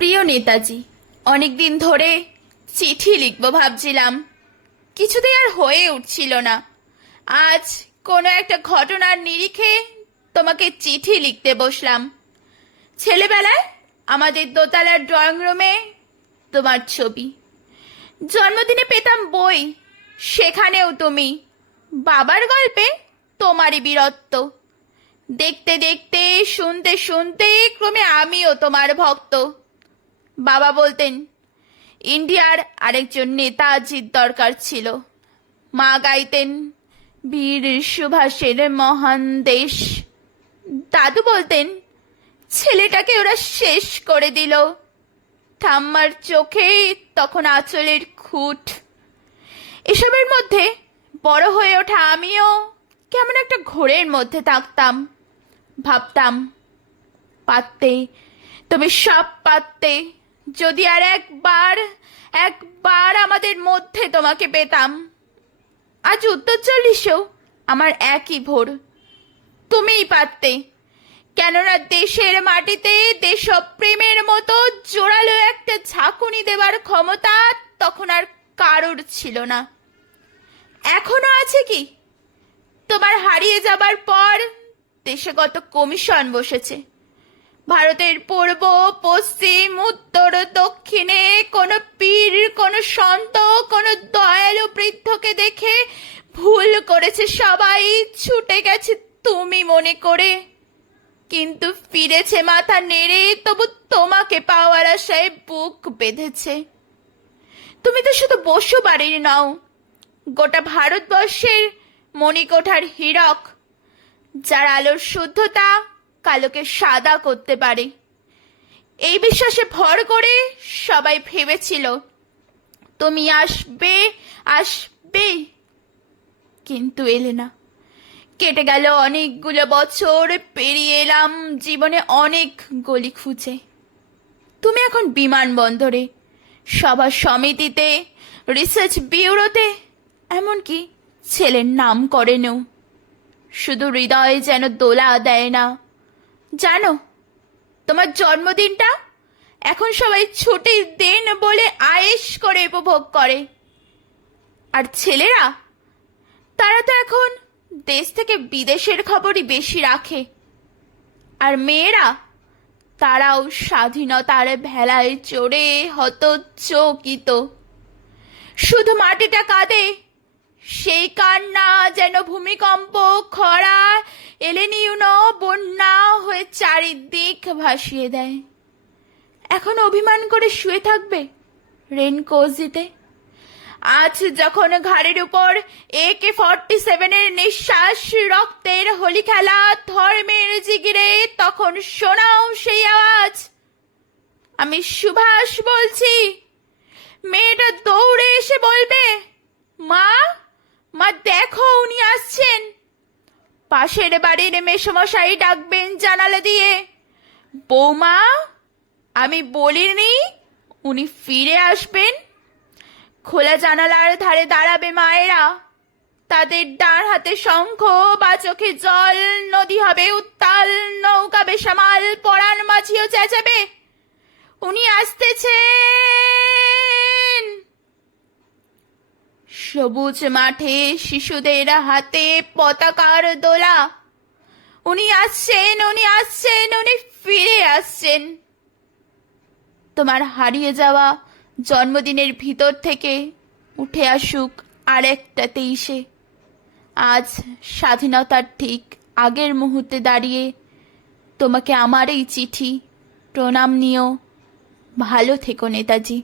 প্রিয় নেতাজি, অনেকদিন ধরে চিঠি লিখব ভাবছিলাম, কিছুতেই আর হয়ে উঠছিল না। আজ কোনো একটা ঘটনার নিরিখে তোমাকে চিঠি লিখতে বসলাম। ছেলেবেলায় আমাদের দোতলার ড্রয়িং রুমে তোমার ছবি, জন্মদিনে পেতাম বই, সেখানেও তুমি, বাবার গল্পে তোমারই বীরত্ব। দেখতে দেখতে শুনতে শুনতে ক্রমে আমিও তোমার ভক্ত। বাবা বলতেন ইন্ডিয়ার আরেকজন নেতাজির দরকার ছিল। মা গাইতেন বীর সুভাষের মহান দেশ। দাদু বলতেন ছেলেটাকে ওরা শেষ করে দিল। ঠাম্মার চোখে তখন আঁচলের খুঁট। এসবের মধ্যে বড় হয়ে ওঠা আমিও কেমন একটা ঘোরের মধ্যে থাকতাম। ভাবতাম পারতে, তুমি সব পারতে, যদি আর একবার একবার আমাদের মধ্যে তোমাকে পেতাম। আজ উত্তর 40-এও আমার একই ভোর, তুমিই পারতে। কেননা দেশের মাটিতে দেশপ্রেমের মতো জোরালো একটা ঝাঁকুনি দেবার ক্ষমতা তখন আর কারোর ছিল না। এখনো আছে কি? তোমার হারিয়ে যাবার পর দেশে কত কমিশন বসেছে। ভারতের পূর্ব পশ্চিম উত্তর দক্ষিণে কোনো পীর, কোনো সন্ত, কোনো দয়ালু বৃদ্ধকে দেখে ভুল করেছে সবাই, ছুটে গেছে তুমি মনে করে, কিন্তু ফিরেছে মাথা নেড়ে, তবু তোমাকে পাওয়ার আশায় বুক বেঁধেছে। তুমি তো শুধু বসু বাড়ির নও, গোটা ভারতবর্ষের মণিকোঠার হীরক, যার আলোর শুদ্ধতা কালোকে সাদা করতে পারে। এই বিশ্বাসে ভর করে সবাই ভেবেছিল তুমি আসবে আসবে, কিন্তু এলে না। কেটে গেল অনেকগুলো বছর, পেরিয়ে এলাম জীবনে অনেক গলি খুঁজে। তুমি এখন বিমানবন্দরে, সভা সমিতিতে, রিসার্চ ব্যুরোতে, এমনকি ছেলের নাম করেনও। শুধু হৃদয় যেন দোলা দেয় না। জানো, তোমার জন্মদিনটা এখন সবাই ছুটির দিন বলে আয়েশ করে উপভোগ করে। আর ছেলেরা, তারা তো এখন দেশ থেকে বিদেশের খবরই বেশি রাখে। আর মেয়েরা, তারাও স্বাধীনতার ভেলায় চড়ে হতচকিত। শুধু মাটিটা কাঁদে, সেই কান্না যেন ভূমিকম্প, খরা, এলেনিউনো, বন্যা হয়ে চারিদিক ভাসিয়ে দেয়। এখন অভিমান করে শুয়ে থাকবে রেনকোজিতে। আজ যখন ঘাড়ের উপর AK-47 নিঃশ্বাস, রক্তের হোলি খেলা, ধর্মের জিগিরে, তখন শোনাও সেই আওয়াজ, আমি সুভাষ বলছি। মেয়েটা দৌড়ে এসে বলবে, মা মা দেখো উনি আসছেন। পাশের বাড়ির মেসমশাই ডাকবেন জানালা দিয়ে, বৌমা আমি বলিনি উনি ফিরে আসবেন। খোলা জানালার ধারে দাঁড়াবে মায়েরা, তাদের ডান হাতে শঙ্খ, বা চোখে জল, নদী হবে উত্তাল, নৌকা বেসামাল, পরাণ মাঝিও চেঁচাবে, উনি আসতেছেন। সবুজ মাঠে শিশুদের হাতে পতাকার দোলা, উনি আসছেন, উনি আসছেন, উনি ফিরে আসছেন। তোমার হারিয়ে যাওয়া জন্মদিনের ভিতর থেকে উঠে আসুক আরেকটা 23-এ। আজ স্বাধীনতার ঠিক আগের মুহূর্তে দাঁড়িয়ে তোমাকে আমার এই চিঠি, প্রণাম নিও। ভালো থেকো নেতাজি।